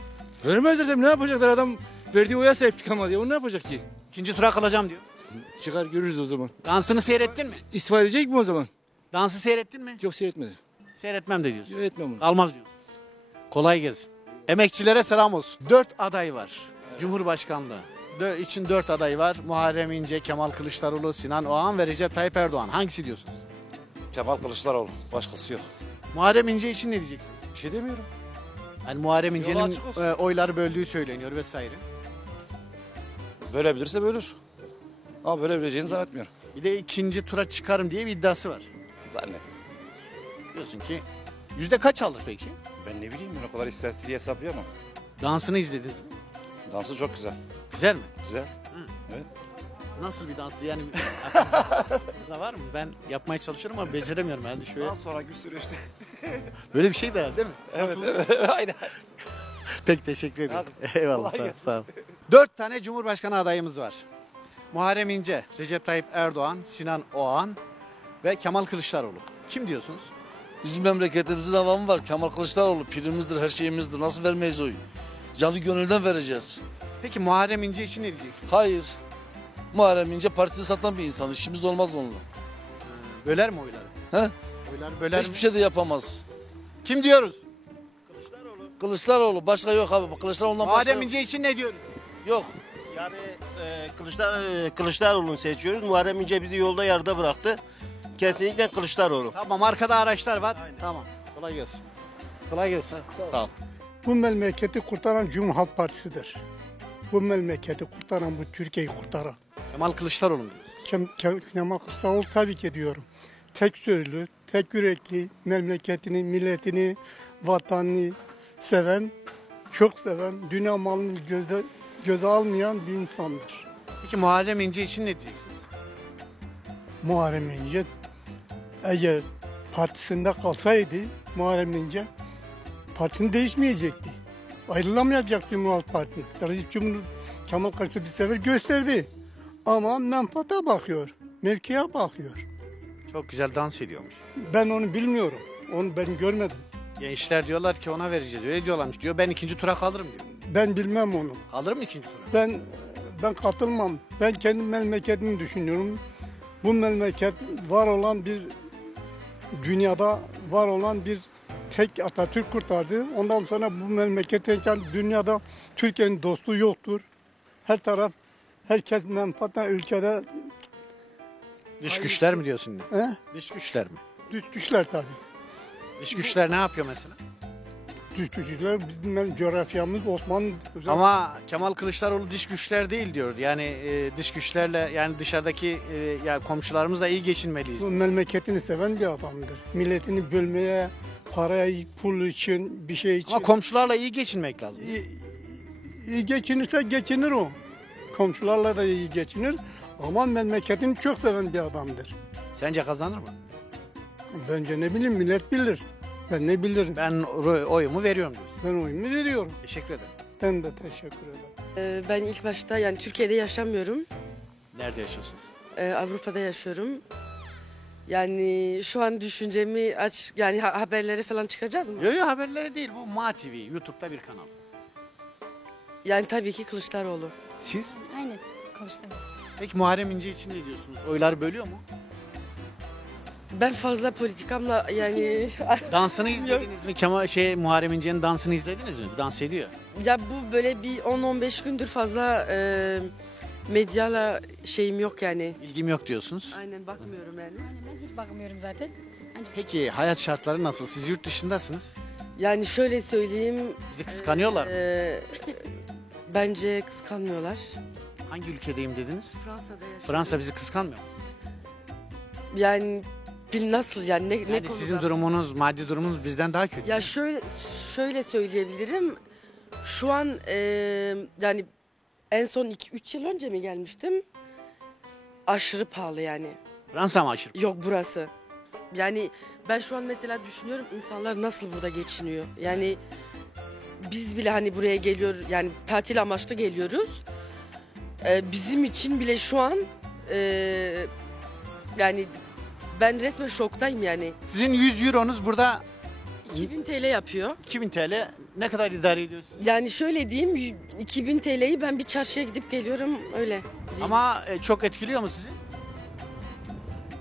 Vermezler tabii ne yapacaklar adam verdiği oya sahip çıkamaz ya. O ne yapacak ki? İkinci tura kalacağım diyor. Çıkar görürüz o zaman. Dansını seyrettin mi? İstifa edecek mi o zaman? Dansı seyrettin mi? Yok seyretmedi. Seyretmem de diyorsun. Seyretmem onu. Kalmaz diyorsun. Kolay gelsin. Emekçilere selam olsun. 4 aday var. Cumhurbaşkanlığı. için 4 aday var. Muharrem İnce, Kemal Kılıçdaroğlu, Sinan Oğan ve Recep Tayyip Erdoğan. Hangisi diyorsunuz? Kemal Kılıçdaroğlu. Başkası yok. Muharrem İnce için ne diyeceksiniz? Bir şey demiyorum. Yani Muharrem İnce'nin açık olsun. oyları böldüğü söyleniyor vesaire. Bölebilirse bölür. Ama bölebileceğini zannetmiyorum. Bir de ikinci tura çıkarım diye bir iddiası var. Zannetmiyorum. Diyorsun ki yüzde kaç alır peki? Ben ne bileyim ben o kadar istatistiği hesaplayamam. Dansını izlediniz mi? Dansı çok güzel. Güzel mi? Güzel. Evet. Nasıl bir danstı yani? Aklınızda var mı? Ben yapmaya çalışıyorum ama beceremiyorum herhalde şöyle. Daha sonraki bir süreçte. Böyle bir şey de herhalde değil mi? Evet, Nasıl? evet. Aynen. Pek teşekkür ederim. Eyvallah Kolay sağ ol. 4 tane Cumhurbaşkanı adayımız var. Muharrem İnce, Recep Tayyip Erdoğan, Sinan Oğan ve Kemal Kılıçdaroğlu. Kim diyorsunuz? Bizim memleketimizin adamı var. Kemal Kılıçdaroğlu pirimizdir, her şeyimizdir. Nasıl vermeyiz oyu? Canı gönülden vereceğiz. Peki Muharrem İnce için ne diyeceksiniz? Hayır. Muharrem İnce partisi satan bir insan. İşimiz olmaz onunla. Böler mi oyları? He? Oyları böler Hiçbir mi? şey de yapamaz. Kim diyoruz? Kılıçdaroğlu. Başka yok abi. Kılıçdaroğlu'ndan başka Muharrem yok. İnce için ne diyoruz? Yok. Yani Kılıçdaroğlu'nu seçiyoruz. Muharrem İnce bizi yolda yarıda bıraktı. Kesinlikle Kılıçdaroğlu. Tamam arkada araçlar var. Tamam. Kolay gelsin. Kolay gelsin. Sağ ol. Bu memleketi kurtaran Cumhuriyet Halk Partisi'dir. Bu memleketi kurtaran, bu Türkiye'yi kurtaran. Kemal Kılıçdaroğlu diyoruz. Kemal Kılıçdaroğlu tabii ki diyorum. Tek sözlü, tek yürekli, memleketini, milletini, vatanını seven, çok seven, dünya malını göze almayan bir insandır. Peki Muharrem İnce için ne diyeceksiniz? Muharrem İnce eğer partisinde kalsaydı Muharrem İnce partisini değişmeyecekti. Ayrılamayacaktı Cumhuriyet Partisi'nin. Kemal Kılıçdaroğlu bir sefer gösterdi. Ama menfaata bakıyor, mevkiye bakıyor. Çok güzel dans ediyormuş. Ben onu bilmiyorum. Onu ben görmedim. Gençler diyorlar ki ona vereceğiz. Öyle diyorlarmış diyor. Ben ikinci tura kalırım diyor. Ben bilmem onu. Kalır mı ikinci tura? Ben katılmam. Ben kendi memleketimi düşünüyorum. Bu memleket var olan bir dünyada var olan bir tek Atatürk kurtardı. Ondan sonra bu memleketten dünyada Türkiye'nin dostu yoktur. Her taraf herkes menfaatla ülkede. Dış güçler mi diyorsun? He? Dış güçler mi? Dış güçler tabii. Dış güçler ne yapıyor mesela? dış güçler bizim coğrafyamız Osmanlı. Ama Kemal Kılıçdaroğlu dış güçler değil diyor. Yani dış güçlerle yani dışarıdaki yani komşularımızla iyi geçinmeliyiz. Bu memleketini seven bir adamdır. Milletini bölmeye, paraya, pul için, bir şey için. Ama komşularla iyi geçinmek lazım. İyi geçinirse geçinir o. Komşularla da iyi geçinir. Ama memleketini çok seven bir adamdır. Sence kazanır mı? Bence ne bileyim millet bilir. Ben ne bilirim. Ben oyumu veriyorum diyorsun. Ben oyumu veriyorum. Teşekkür ederim. Ben de teşekkür ederim. Ben ilk başta yani Türkiye'de yaşamıyorum. Nerede yaşıyorsunuz? Avrupa'da yaşıyorum. Yani şu an düşüncemi aç yani haberlere falan çıkacağız mı? Yok haberleri değil bu MA TV YouTube'da bir kanal. Yani tabii ki Kılıçdaroğlu. Siz? Aynen Kılıçdaroğlu. Peki Muharrem İnce için ne diyorsunuz? Oylar bölüyor mu? Ben fazla politikamla yani... Dansını izlediniz mi? Muharrem İnce'nin dansını izlediniz mi? Dans ediyor. Ya bu böyle bir 10-15 gündür fazla medyala şeyim yok yani. İlgim yok diyorsunuz. Aynen bakmıyorum yani. Aynen ben hiç bakmıyorum zaten. Peki hayat şartları nasıl? Siz yurt dışındasınız. Yani şöyle söyleyeyim. Bizi kıskanıyorlar mı? Bence kıskanmıyorlar. Hangi ülkedeyim dediniz? Fransa'da yaşıyorum. Fransa bizi kıskanmıyor mu? Yani nasıl yani ne Yani konuda? sizin durumunuz, maddi durumunuz bizden daha kötü. Ya şöyle söyleyebilirim. Şu an yani en son 2-3 yıl önce mi gelmiştim? Aşırı pahalı yani. Fransa mı aşırı? Yok burası. Yani ben şu an mesela düşünüyorum insanlar nasıl burada geçiniyor. Yani biz bile hani buraya geliyor yani tatil amaçlı geliyoruz. Bizim için bile şu an yani ben resmen şoktayım yani. Sizin 100 euronuz burada 2000 TL yapıyor. 2000 TL ne kadar idare ediyorsunuz? Yani şöyle diyeyim 2000 TL'yi ben bir çarşıya gidip geliyorum öyle. Diyeyim. Ama çok etkiliyor mu sizi?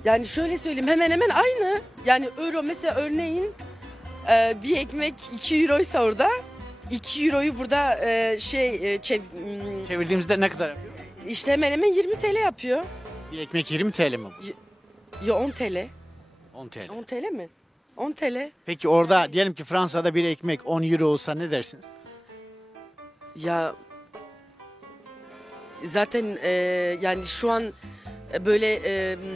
Yani şöyle söyleyeyim hemen hemen aynı. Yani euro mesela örneğin bir ekmek 2 euroysa orada 2 euroyu burada çevirdiğimizde ne kadar yapıyor? İşte hemen hemen 20 TL yapıyor. Bir ekmek 20 TL mi bu? Ya 10 TL. 10 TL. 10 TL mi? 10 TL. Peki orada diyelim ki Fransa'da bir ekmek 10 euro olsa ne dersiniz? Ya zaten yani şu an böyle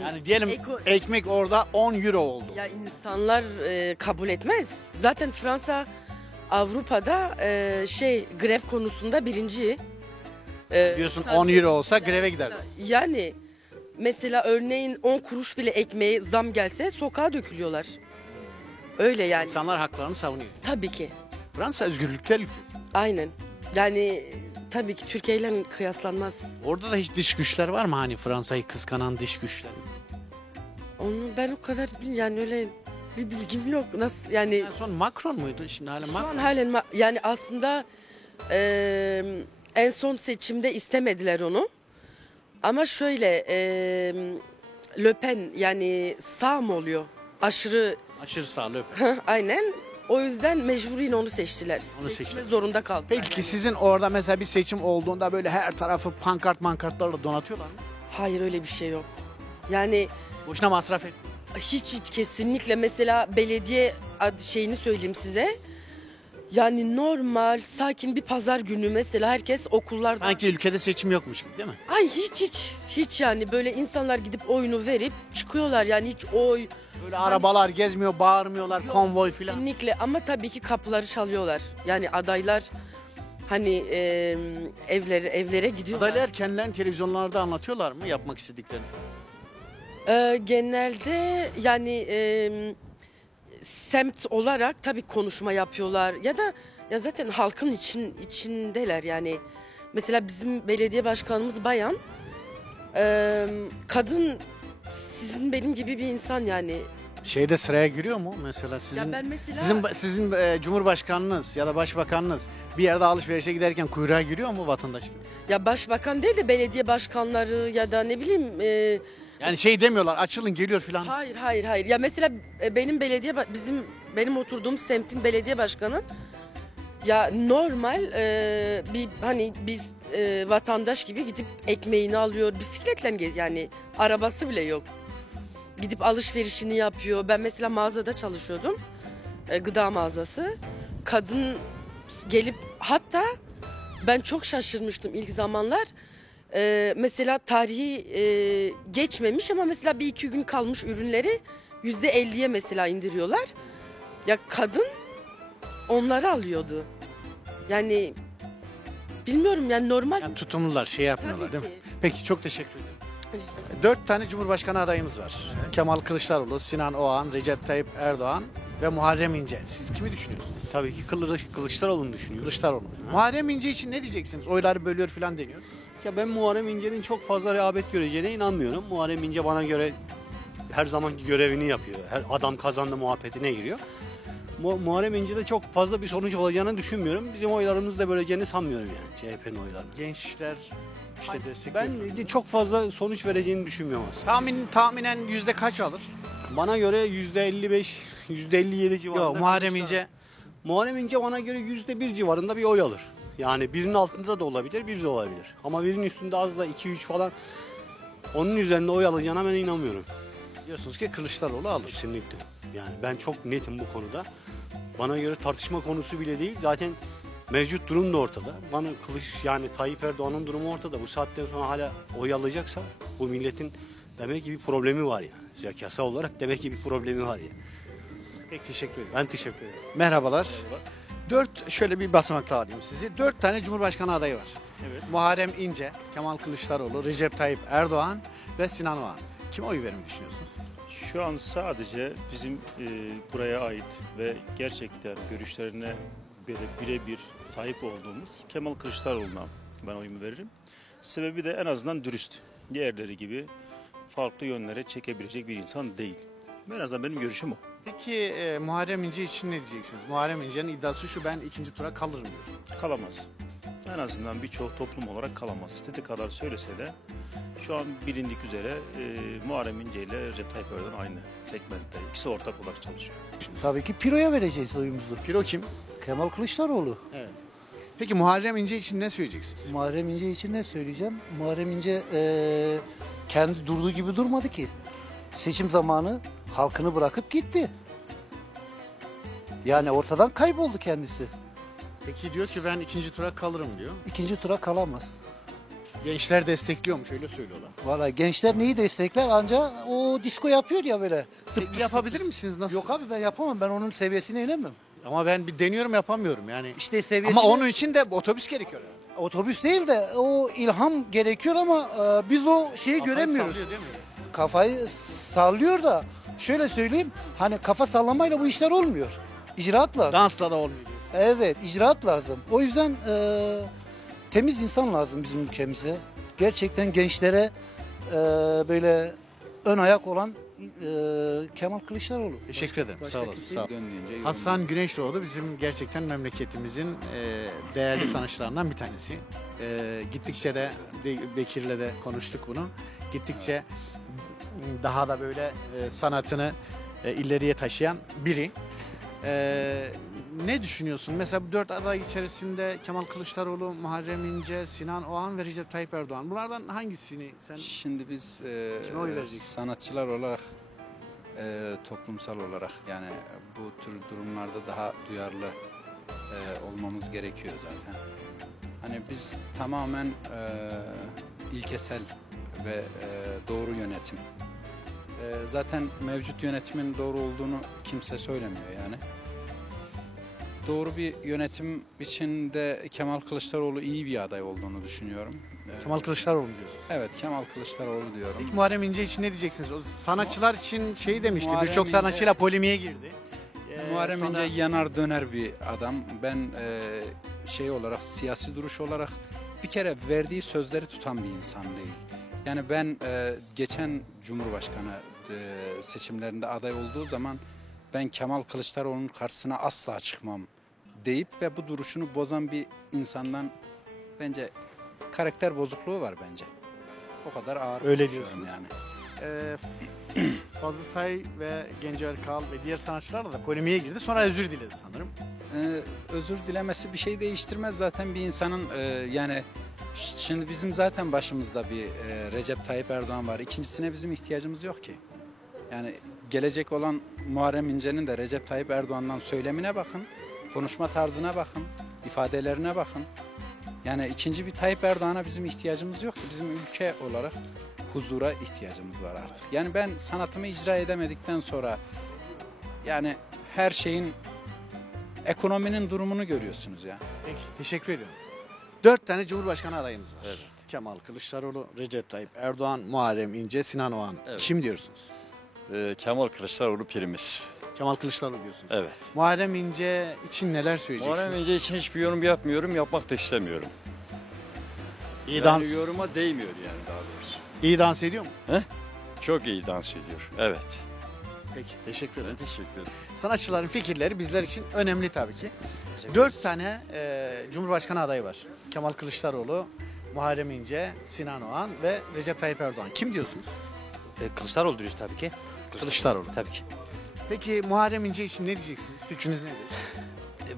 yani diyelim ekmek orada 10 euro oldu. Ya insanlar kabul etmez. Zaten Fransa Avrupa'da grev konusunda birinci. Diyorsun 10 euro olsa greve gider. Yani mesela örneğin 10 kuruş bile ekmeğe zam gelse sokağa dökülüyorlar. Öyle yani. İnsanlar haklarını savunuyor. Tabii ki. Fransa özgürlükler ülkesi. Aynen. Yani tabii ki Türkiye ile kıyaslanmaz. Orada da hiç dış güçler var mı hani Fransa'yı kıskanan dış güçler? Onu ben o kadar yani öyle bir bilgim yok. Nasıl yani? En son Macron muydu? Şimdi halen Macron. Şu an halen yani aslında en son seçimde istemediler onu. Ama şöyle Le Pen yani sağ mı oluyor? Aşırı sağ Le Pen. Aynen. O yüzden mecburen onu seçtiler. Onu seçtiler. Zorunda kaldılar. Peki yani. Sizin orada mesela bir seçim olduğunda böyle her tarafı pankartlarla donatıyorlar mı? Hayır öyle bir şey yok. Yani boşuna masraf et. Hiç kesinlikle mesela belediye şeyini söyleyeyim size. Yani normal sakin bir pazar günü mesela herkes okullarda. Sanki ülkede seçim yokmuş gibi değil mi? Ay hiç yani böyle insanlar gidip oyunu verip çıkıyorlar yani hiç oy. Böyle arabalar gezmiyor, bağırmıyorlar, yok, konvoy filan. Kesinlikle ama tabii ki kapıları çalıyorlar. Yani adaylar hani evlere gidiyorlar. Adaylar kendilerini televizyonlarda anlatıyorlar mı yapmak istediklerini? Genelde yani semt olarak tabii konuşma yapıyorlar ya da ya zaten halkın içindeler yani. Mesela bizim belediye başkanımız bayan, kadın sizin benim gibi bir insan yani. Şeyde sıraya giriyor mu mesela sizin? Ya mesela... sizin Cumhurbaşkanınız ya da Başbakanınız bir yerde alışverişe giderken kuyruğa giriyor mu vatandaş? Ya başbakan değil de belediye başkanları ya da ne bileyim. Yani şey demiyorlar açılın geliyor filan. Hayır. Ya mesela benim benim oturduğum semtin belediye başkanı ya normal bir hani biz vatandaş gibi gidip ekmeğini alıyor bisikletle yani arabası bile yok. Gidip alışverişini yapıyor. Ben mesela mağazada çalışıyordum. Gıda mağazası. kadın gelip hatta ben çok şaşırmıştım ilk zamanlar. Mesela tarihi geçmemiş ama mesela bir iki gün kalmış ürünleri %50'ye mesela indiriyorlar. Ya kadın onları alıyordu. Yani bilmiyorum yani normal. Yani tutumlular, şey yapmıyorlar Tabii değil mi? ki. Peki çok teşekkür ederim. 4 tane Cumhurbaşkanı adayımız var. Kemal Kılıçdaroğlu, Sinan Oğan, Recep Tayyip Erdoğan ve Muharrem İnce. Siz kimi düşünüyorsunuz? Tabii ki Kılıçdaroğlu'nu düşünüyorum. Kılıçdaroğlu. Muharrem İnce için ne diyeceksiniz? Oyları bölüyor falan deniyor. Ya ben Muharrem İnce'nin çok fazla rağbet göreceğine inanmıyorum. Muharrem İnce bana göre her zamanki görevini yapıyor. Her adam kazandı muhabbetine giriyor. Muharrem İnce'de çok fazla bir sonuç olacağını düşünmüyorum. Bizim oylarımız da böleceğini sanmıyorum yani CHP'nin oylarını. Gençler işte destekliyor. Ben çok fazla sonuç vereceğini düşünmüyorum aslında. Tahminen yüzde kaç alır? Bana göre %55, %57 civarında. Yok, Muharrem İnce. Muharrem İnce bana göre %1 civarında bir oy alır. Yani birinin altında da olabilir, bir de olabilir. Ama birinin üstünde az da 2-3 falan onun üzerinde oy alacağına ben inanmıyorum. Diyorsunuz ki Kılıçdaroğlu alır. Kesinlikle. Yani ben çok netim bu konuda. Bana göre tartışma konusu bile değil. Zaten mevcut durum da ortada. Bana yani Tayyip Erdoğan'ın durumu ortada. Bu saatten sonra hala oy alacaksa bu milletin demek ki bir problemi var yani. Yasa olarak demek ki bir problemi var yani. Peki teşekkür ederim. Ben teşekkür ederim. Merhabalar. Şöyle bir basamakta alayım sizi. 4 tane Cumhurbaşkanı adayı var. Evet. Muharrem İnce, Kemal Kılıçdaroğlu, Recep Tayyip Erdoğan ve Sinan Oğan. Kime oy vermeyi düşünüyorsunuz? Şu an sadece bizim buraya ait ve gerçekten görüşlerine birebir sahip olduğumuz Kemal Kılıçdaroğlu'na ben oyumu veririm. Sebebi de en azından dürüst. Diğerleri gibi farklı yönlere çekebilecek bir insan değil. En azından benim görüşüm o. Peki Muharrem İnce için ne diyeceksiniz? Muharrem İnce'nin iddiası şu, ben ikinci tura kalırım diyor. Kalamaz. En azından birçok toplum olarak kalamaz. İstediği kadar söylese de şu an bilindik üzere Muharrem İnce ile Recep Tayyip Erdoğan aynı segmentte. İkisi ortak olarak çalışıyor. Tabii ki Piro'ya vereceğiz oyumuzu. Piro kim? Kemal Kılıçdaroğlu. Evet. Peki Muharrem İnce için ne söyleyeceksiniz? Muharrem İnce için ne söyleyeceğim? Muharrem İnce kendi durduğu gibi durmadı ki. Seçim zamanı halkını bırakıp gitti. Yani ortadan kayboldu kendisi. Peki diyor ki ben ikinci tura kalırım diyor. İkinci tura kalamaz. Gençler destekliyormuş, öyle söylüyorlar. Valla gençler neyi destekler? Anca o disco yapıyor ya böyle. Yapabilir misiniz, nasıl? Yok abi ben yapamam. Ben onun seviyesine inemem. Ama ben bir deniyorum, yapamıyorum yani. İşte seviyesine... Ama onun için de otobüs gerekiyor herhalde. Otobüs değil de o ilham gerekiyor ama biz o şeyi göremiyoruz. Sallıyor değil mi? Kafayı sallıyor da şöyle söyleyeyim, hani kafa sallamayla bu işler olmuyor. İcraat lazım. Dansla da olmuyor. Evet, icraat lazım. O yüzden temiz insan lazım bizim ülkemize. Gerçekten gençlere böyle ön ayak olan Kemal Kılıçdaroğlu. Teşekkür ederim. Başka Sağ olasın. kimse- Sağ olun. Hasan Güneşdoğdu bizim gerçekten memleketimizin değerli sanatçılarından bir tanesi. Gittikçe de Bekir'le de konuştuk bunu. Gittikçe daha da böyle sanatını ileriye taşıyan biri. Ne düşünüyorsun? Mesela bu 4 aday içerisinde Kemal Kılıçdaroğlu, Muharrem İnce, Sinan Oğan ve Recep Tayyip Erdoğan. Bunlardan hangisini sen... Şimdi biz Kime oy vereceksin? sanatçılar olarak, toplumsal olarak yani bu tür durumlarda daha duyarlı olmamız gerekiyor zaten. Hani biz tamamen ilkesel ve doğru yönetim. Zaten mevcut yönetimin doğru olduğunu kimse söylemiyor yani. Doğru bir yönetim içinde Kemal Kılıçdaroğlu iyi bir aday olduğunu düşünüyorum. Kemal Kılıçdaroğlu diyorsun. Evet, Kemal Kılıçdaroğlu diyorum. Peki Muharrem İnce için ne diyeceksiniz? O sanatçılar için şey demişti, Muharrem birçok İnce- sanatçıyla polemiğe girdi. Muharrem sonra- İnce yanar döner bir adam. Ben şey olarak, siyasi duruş olarak bir kere verdiği sözleri tutan bir insan değil. Yani ben geçen Cumhurbaşkanı seçimlerinde aday olduğu zaman ben Kemal Kılıçdaroğlu'nun karşısına asla çıkmam deyip ve bu duruşunu bozan bir insandan bence karakter bozukluğu var bence. O kadar ağır Öyle konuşuyorum diyorsunuz. yani. Fazıl Say ve Genco Erkal ve diğer sanatçılarla da polemiğe girdi. Sonra özür diledi sanırım. Özür dilemesi bir şey değiştirmez zaten bir insanın yani şimdi bizim zaten başımızda bir Recep Tayyip Erdoğan var. İkincisine bizim ihtiyacımız yok ki. Yani gelecek olan Muharrem İnce'nin de Recep Tayyip Erdoğan'dan söylemine bakın. Konuşma tarzına bakın, ifadelerine bakın. Yani ikinci bir Tayyip Erdoğan'a bizim ihtiyacımız yok ki. Bizim ülke olarak huzura ihtiyacımız var artık. Yani ben sanatımı icra edemedikten sonra yani her şeyin, ekonominin durumunu görüyorsunuz ya. Peki, teşekkür ediyorum. 4 tane Cumhurbaşkanı adayımız var. Evet. Kemal Kılıçdaroğlu, Recep Tayyip Erdoğan, Muharrem İnce, Sinan Oğan. Evet. Kim diyorsunuz? Kemal Kılıçdaroğlu pirimiz. Kemal Kılıçdaroğlu diyorsunuz. Evet. Muharrem İnce için neler söyleyeceksiniz? Muharrem İnce için hiçbir yorum yapmıyorum, yapmak da istemiyorum. İyi dans. Yani yoruma değmiyor yani daha doğrusu. İyi dans ediyor mu? He? Çok iyi dans ediyor, evet. Peki, teşekkür ederim. Ben teşekkür ederim. Sanatçıların fikirleri bizler için önemli tabii ki. 4 tane Cumhurbaşkanı adayı var. Kemal Kılıçdaroğlu, Muharrem İnce, Sinan Oğan ve Recep Tayyip Erdoğan. Kim diyorsunuz? Kılıçdaroğlu diyoruz tabii ki. Kılıçdaroğlu. Tabii ki. Peki Muharrem İnce için ne diyeceksiniz? Fikriniz nedir?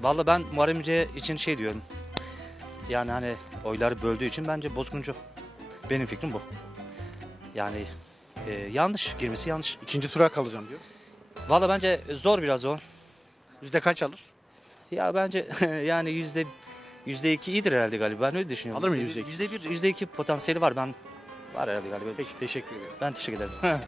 Vallahi ben Muharrem İnce için şey diyorum. Yani hani oyları böldüğü için bence bozguncu. Benim fikrim bu. Yani yanlış, girmesi yanlış. İkinci tura kalacağım diyor. Vallahi bence zor biraz o. Yüzde kaç alır? Ya bence yani %2 iyidir herhalde galiba. Ben öyle düşünüyorum. Alır mı %2? %1, %2 potansiyeli var. Var herhalde galiba. Peki, teşekkür ederim. Ben teşekkür ederim.